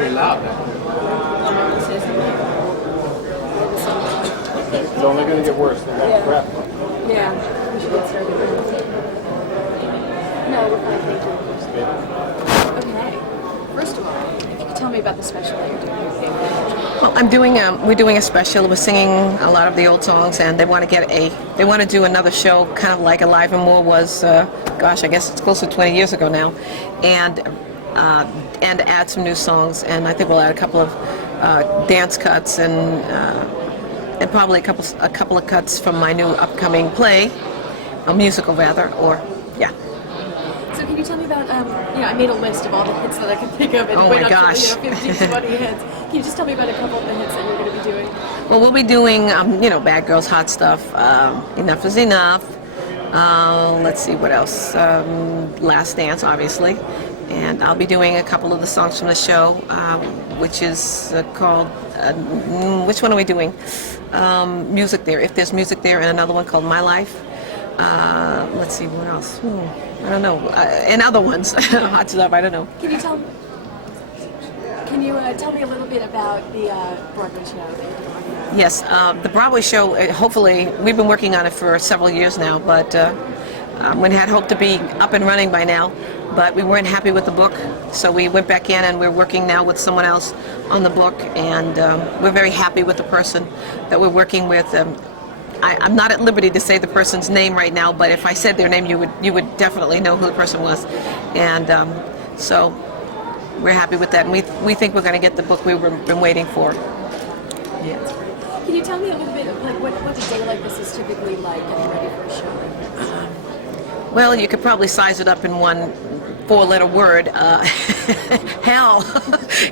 pretty loud. It's only going to get worse. They got crap. Yeah, we should get started. No, we're fine, thank you. Okay. First of all, if you could tell me about the special that you're doing. Well, we're doing a special. We're singing a lot of the old songs, and they want to do another show, kind of like Alive and More was, gosh, I guess it's close to 20 years ago now, and add some new songs, and I think we'll add a couple of dance cuts and probably a couple of cuts from my new upcoming play, a musical rather, or yeah. So can you tell me about, I made a list of all the hits that I can think of, and oh went my up gosh. to 50 to 20 hits. Can you just tell me about a couple of the hits that you're going to be doing? Well, we'll be doing, Bad Girls, Hot Stuff, Enough is Enough, let's see what else, Last Dance, obviously, and I'll be doing a couple of the songs from the show, which is called, which one are we doing? Music There, If There's Music There, and another one called My Life. Let's see, what else? I don't know. And other ones, Hot Stuff, I don't know. Can you tell me a little bit about the Broadway show that you're doing? Yes, the Broadway show, hopefully, we've been working on it for several years now, but we had hoped to be up and running by now, but we weren't happy with the book, so we went back in and we're working now with someone else on the book, and we're very happy with the person that we're working with. I'm not at liberty to say the person's name right now, but if I said their name, you would definitely know who the person was, and so we're happy with that, and we think we're going to get the book we've been waiting for. Yeah. Can you tell me a little bit of what a day like this is typically like, getting ready for a show like this? Well, you could probably size it up in one four-letter word. Hell.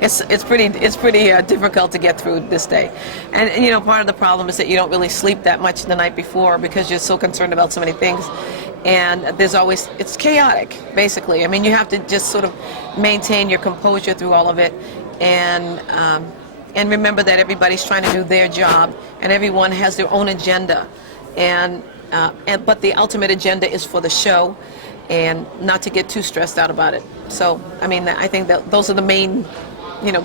It's pretty difficult to get through this day, and part of the problem is that you don't really sleep that much the night before because you're so concerned about so many things. And it's chaotic, basically. I mean, you have to just sort of maintain your composure through all of it, and remember that everybody's trying to do their job, and everyone has their own agenda, but the ultimate agenda is for the show, and not to get too stressed out about it. So, I mean, I think that those are the main,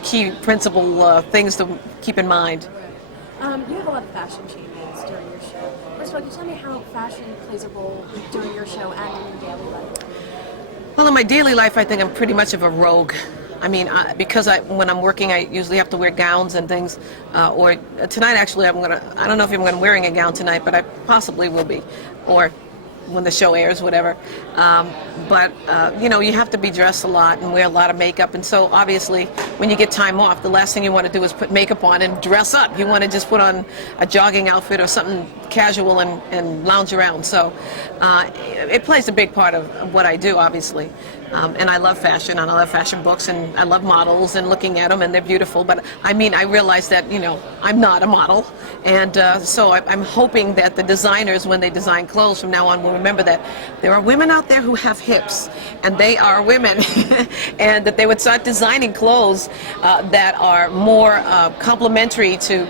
key principal things to keep in mind. You have a lot of fashion changes during your show. First of all, can you tell me how fashion plays a role during your show and in your daily life? Well, in my daily life, I think I'm pretty much of a rogue. I mean, because when I'm working, I usually have to wear gowns and things. Or tonight, actually, I don't know if I'm going to be wearing a gown tonight, but I possibly will be. Or when the show airs, whatever. But you have to be dressed a lot and wear a lot of makeup. And so, obviously, when you get time off, the last thing you want to do is put makeup on and dress up. You want to just put on a jogging outfit or something casual and lounge around. So it plays a big part of what I do, obviously. And I love fashion, and I love fashion books, and I love models and looking at them, and they're beautiful. But I mean, I realize that, I'm not a model. And so I'm hoping that the designers, when they design clothes from now on, will remember that there are women out there who have hips, and they are women, and that they would start designing clothes that are more complementary to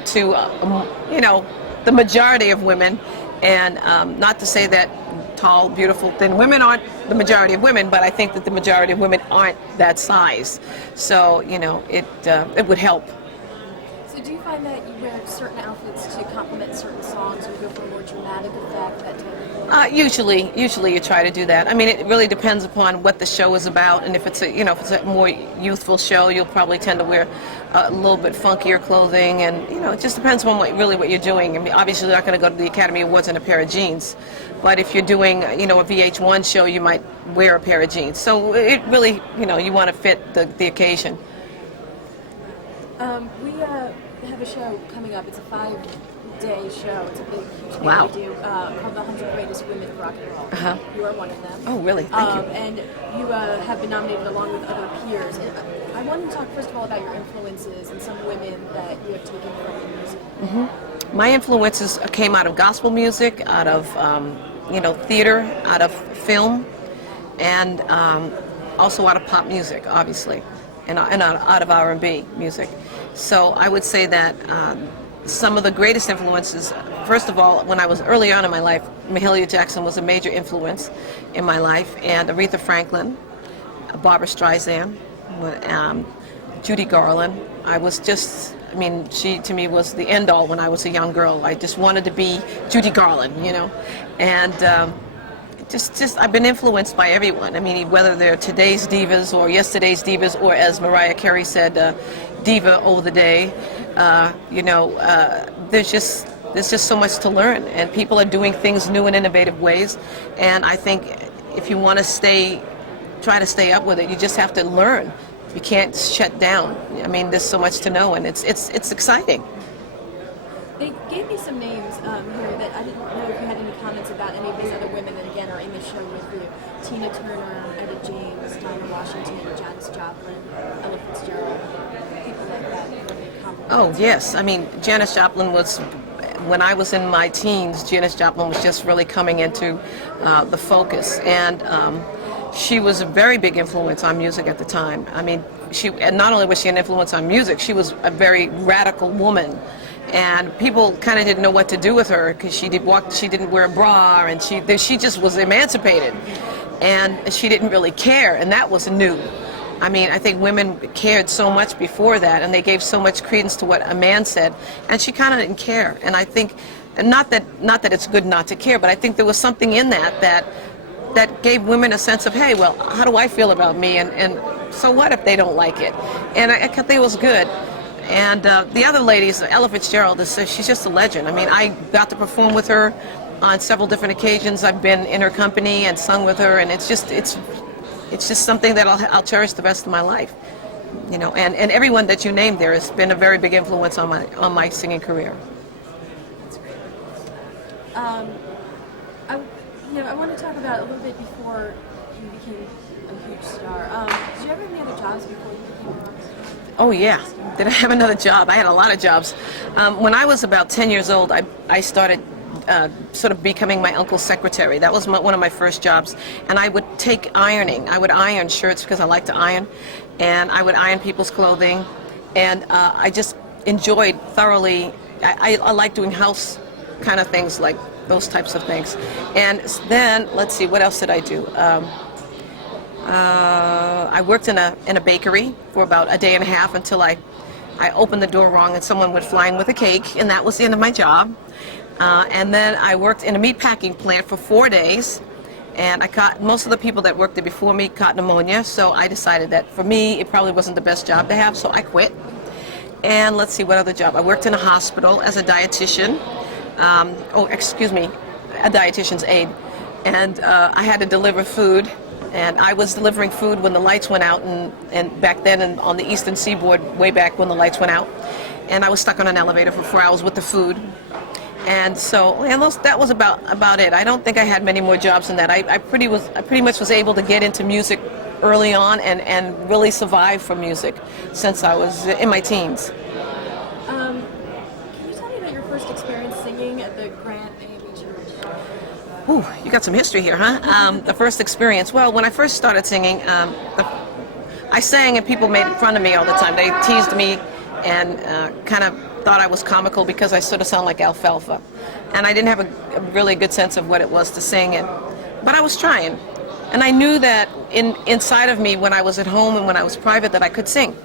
the majority of women. And not to say that tall, beautiful, thin women aren't the majority of women, but I think that the majority of women aren't that size. So, it would help. So do you find that you wear certain outfits to complement certain songs, or go for a more dramatic effect, that type of thing? Usually you try to do that. I mean, it really depends upon what the show is about, and if it's a more youthful show, you'll probably tend to wear a little bit funkier clothing, and it just depends on what you're doing. I mean, obviously you're not going to go to the Academy Awards in a pair of jeans, but if you're doing a VH1 show, you might wear a pair of jeans. So it really, you want to fit the occasion. We have a show coming up. It's a 5-day show. It's a big, huge thing Wow. we do called The 100 Greatest Women of Rock and Roll. Uh-huh. You are one of them. Oh, really? Thank you. And you have been nominated along with other peers. And I wanted to talk first of all about your influences and some women that you have taken from your music. Mm-hmm. My influences came out of gospel music, out of theater, out of film, and also out of pop music, obviously, and out of R&B music. So I would say that some of the greatest influences, first of all, when I was early on in my life, Mahalia Jackson was a major influence in my life, and Aretha Franklin, Barbra Streisand, Judy Garland. I was just, I mean, she to me was the end all when I was a young girl. I just wanted to be Judy Garland, you know, and just I've been influenced by everyone. I mean, whether they're today's divas or yesterday's divas, or as Mariah Carey said, diva over the day. There's just so much to learn, and people are doing things new and innovative ways. And I think if you want to try to stay up with it, you just have to learn. You can't shut down. I mean, there's so much to know, and it's exciting. They gave me some names here that I didn't know if you had any comments about any of these other women that again are in the show with you. Tina Turner, Etta James, Dinah Washington, Janis Joplin, Ella Fitzgerald, people like that. Oh yes, I mean Janis Joplin was, when I was in my teens, Janis Joplin was just really coming into the focus, and she was a very big influence on music at the time. I mean, and not only was she an influence on music, she was a very radical woman. And people kind of didn't know what to do with her because she didn't wear a bra, and she just was emancipated, and she didn't really care, and that was new. I mean, I think women cared so much before that, and they gave so much credence to what a man said, and she kind of didn't care. And I think, not that it's good not to care, but I think there was something in that gave women a sense of, hey, well, how do I feel about me, and so what if they don't like it? And I think it was good. And the other ladies, Ella Fitzgerald, she's just a legend. I mean, I got to perform with her on several different occasions. I've been in her company and sung with her, and it's just something that I'll cherish the rest of my life. You know, and everyone that you named there has been a very big influence on my singing career. That's great. I want to talk about a little bit before you became a huge star. Did you ever have any other jobs before you became a rock star? Oh yeah, did I have another job? I had a lot of jobs. When I was about 10 years old, I started sort of becoming my uncle's secretary. That was one of my first jobs. And I would take ironing. I would iron shirts because I like to iron. And I would iron people's clothing. And I just enjoyed thoroughly, I like doing house kind of things, like those types of things. And then, let's see, what else did I do? I worked in a bakery for about a day and a half until I opened the door wrong and someone went flying with a cake, and that was the end of my job. And then I worked in a meat packing plant for 4 days, and most of the people that worked there before me caught pneumonia, so I decided that for me it probably wasn't the best job to have, so I quit. And let's see, what other job? I worked in a hospital as a dietitian. A dietitian's aide. And I had to deliver food. And I was delivering food when the lights went out, and back then and on the Eastern Seaboard, way back when the lights went out. And I was stuck on an elevator for 4 hours with the food. And so, that was about it. I don't think I had many more jobs than that. I pretty much was able to get into music early on and really survive from music since I was in my teens. Can you tell me about your first experience singing at the Grant AME Church? Ooh, you got some history here, huh? The first experience. Well, when I first started singing, I sang and people made fun of me all the time. They teased me and kind of thought I was comical because I sort of sound like alfalfa. And I didn't have a really good sense of what it was to sing, but I was trying. And I knew that inside of me, when I was at home and when I was private, that I could sing.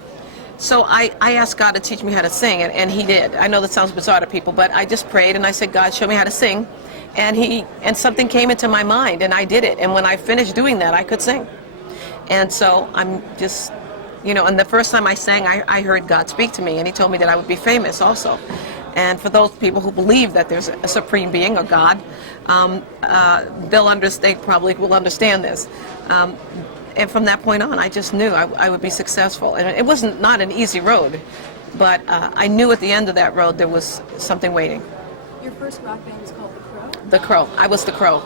So I asked God to teach me how to sing, and He did. I know that sounds bizarre to people, but I just prayed and I said, God, show me how to sing. And something came into my mind, and I did it. And when I finished doing that, I could sing. And so I'm just, and the first time I sang, I heard God speak to me, and He told me that I would be famous also. And for those people who believe that there's a supreme being or God, they probably will understand this. And from that point on, I just knew I would be successful. And it wasn't not an easy road, but I knew at the end of that road there was something waiting. Your first rock band was called The Crow? The Crow. I was The Crow.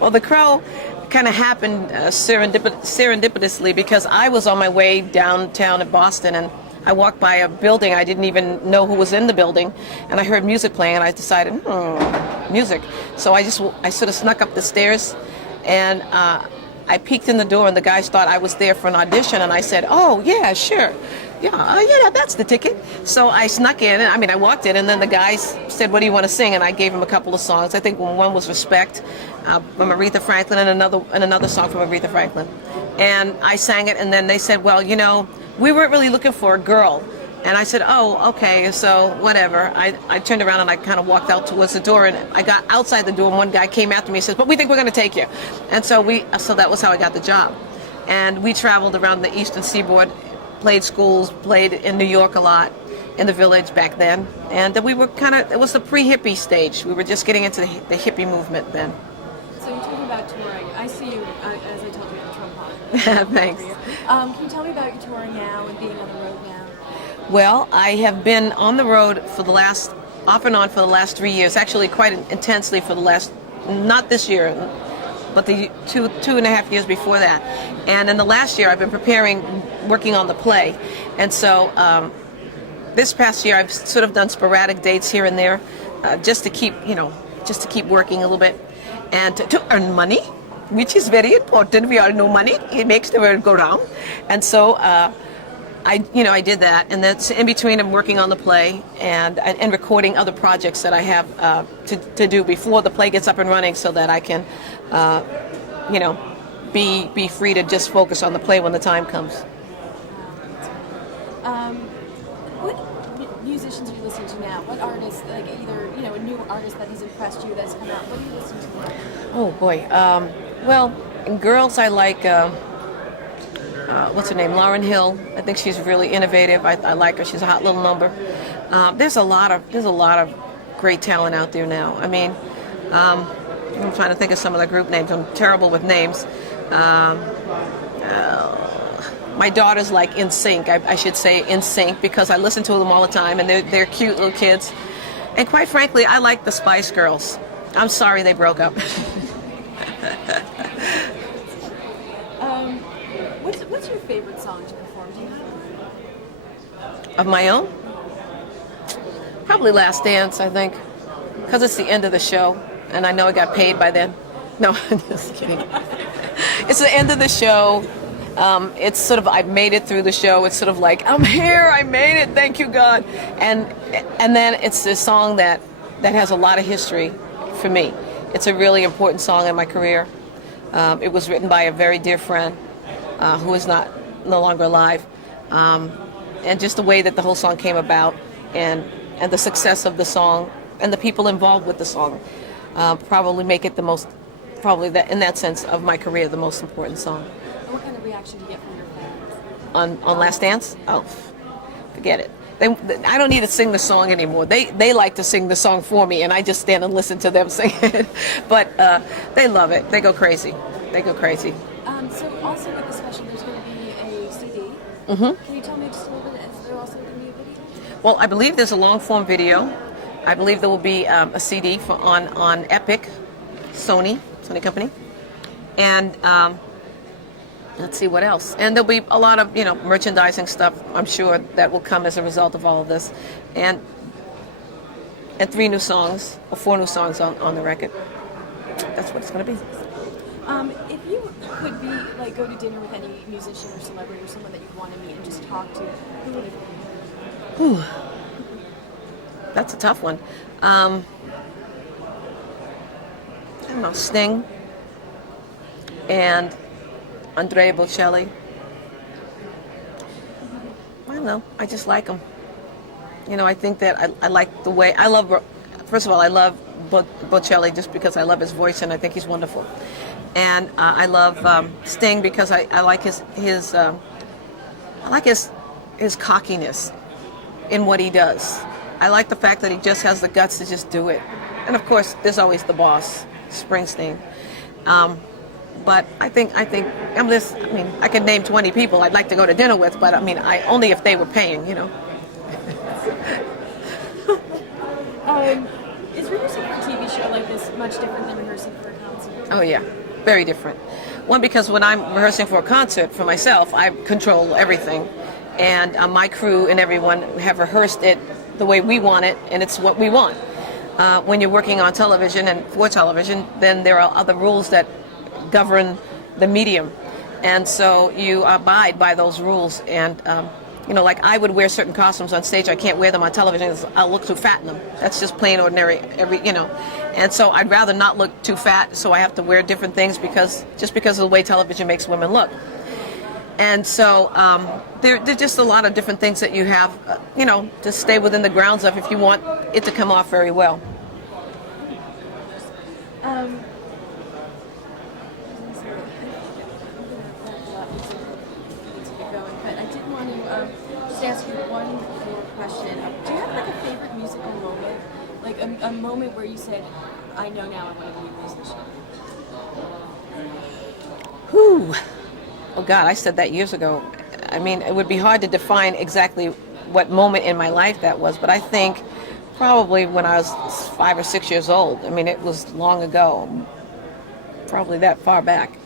Well, The Crow kind of happened serendipitously because I was on my way downtown in Boston, and I walked by a building. I didn't even know who was in the building, and I heard music playing, and I decided, music. So I sort of snuck up the stairs, and I peeked in the door, and the guys thought I was there for an audition, and I said, oh, yeah, sure. Yeah, that's the ticket. So I snuck in, and I walked in, and then the guys said, what do you want to sing? And I gave them a couple of songs. I think one was Respect from Aretha Franklin, and another song from Aretha Franklin. And I sang it, and then they said, well, we weren't really looking for a girl. And I said, oh, okay, so whatever. I turned around and I kind of walked out towards the door, and I got outside the door, and one guy came after me and says, but we think we're going to take you. And so that was how I got the job. And we traveled around the Eastern Seaboard, played schools, played in New York a lot, in the Village back then. And we were it was the pre-hippie stage. We were just getting into the hippie movement then. So you're talking about touring. I see you, as I told you, at the Trump Con. Thanks. Can you tell me about your touring now and being on the road now? Well, I have been on the road off and on for the last 3 years, actually quite intensely for the last, not this year, but the two and a half years before that. And in the last year, I've been working on the play. And so this past year, I've sort of done sporadic dates here and there, just to keep working a little bit, and to earn money, which is very important. We all know money; it makes the world go round. And so I did that, and that's in between. I'm working on the play and recording other projects that I have to do before the play gets up and running, so that I can, be free to just focus on the play when the time comes. What musicians are you listening to now? What artists, like either a new artist that has impressed you that's come out? What are you listening to now? Oh boy. Well, in girls, I like. What's her name? Lauryn Hill. I think she's really innovative. I like her. She's a hot little number. There's a lot of great talent out there now. I mean, I'm trying to think of some of the group names. I'm terrible with names. My daughter's like NSYNC. I should say NSYNC, because I listen to them all the time, and they're cute little kids. And quite frankly, I like the Spice Girls. I'm sorry they broke up. What's your favorite song to perform? Do you have one? Of my own? Probably Last Dance, I think, because it's the end of the show, and I know I got paid by then. No, I'm just kidding. It's the end of the show. It's sort of, I've made it through the show. It's sort of like, I'm here, I made it, thank you, God. And then it's this song that has a lot of history for me. It's a really important song in my career. It was written by a very dear friend who is no longer alive. And just the way that the whole song came about, and the success of the song, and the people involved with the song, probably make it in that sense of my career, the most important song. What kind of reaction do you get from your fans? On Last Dance? Oh, forget it. I don't need to sing the song anymore. They like to sing the song for me, and I just stand and listen to them sing it. But they love it. They go crazy. They go crazy. So also with the special, there's going to be a CD. Mm-hmm. Can you tell me just a little bit? Is there also going to be a video? Well, I believe there's a long-form video. I believe there will be a CD on Epic, Sony company. And let's see what else. And there'll be a lot of, merchandising stuff, I'm sure, that will come as a result of all of this. And 3 new songs, or 4 new songs on the record. That's what it's going to be. If you could go to dinner with any musician or celebrity or someone that you'd want to meet and just talk to, who would it be? Whew. That's a tough one. I don't know, Sting and Andrea Bocelli. I don't know. I just like them. I think that I like the way I love. First of all, I love Bocelli just because I love his voice, and I think he's wonderful. And I love Sting because I like his cockiness in what he does. I like the fact that he just has the guts to just do it. And of course, there's always the boss, Springsteen. But I think I could name 20 people I'd like to go to dinner with, but only if they were paying, Is rehearsing for a TV show like this much different than rehearsing for a concert? Oh yeah, very different. One, because when I'm rehearsing for a concert for myself, I control everything, and my crew and everyone have rehearsed it the way we want it, and it's what we want. When you're working on television and for television, then there are other rules that govern the medium, and so you abide by those rules. And like I would wear certain costumes on stage, I can't wear them on television because I'll look too fat in them. That's just plain ordinary, and so I'd rather not look too fat, so I have to wear different things because of the way television makes women look. And so there's just a lot of different things that you have, to stay within the grounds of if you want it to come off very well. But I did want to just ask you one more question. Do you have like a favorite musical moment? Like a moment where you said, I know now I want to be a musician? Whew. Oh God, I said that years ago. I mean, it would be hard to define exactly what moment in my life that was, but I think probably when I was 5 or 6 years old. I mean, it was long ago, probably that far back.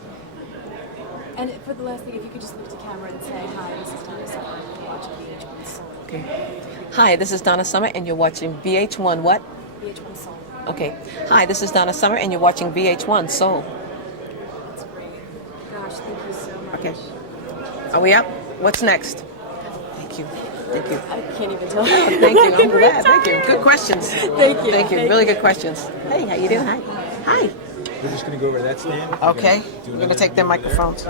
And for the last thing, if you could just look at the camera and say, hi, this is Donna Summer, and you're watching VH1 Soul. Okay. Hi, this is Donna Summer, and you're watching VH1 what? VH1 Soul. Okay. Hi, this is Donna Summer, and you're watching VH1 Soul. That's great. Gosh, thank you so much. Okay. Are we up? What's next? Thank you. Thank you. I can't even tell. Thank you. I'm glad. Thank you. Good questions. Thank you. Thank you. Really good questions. Hey, how you doing? Hi. Hi. We're just going to go over to that stand. Okay. We're going to take their microphones.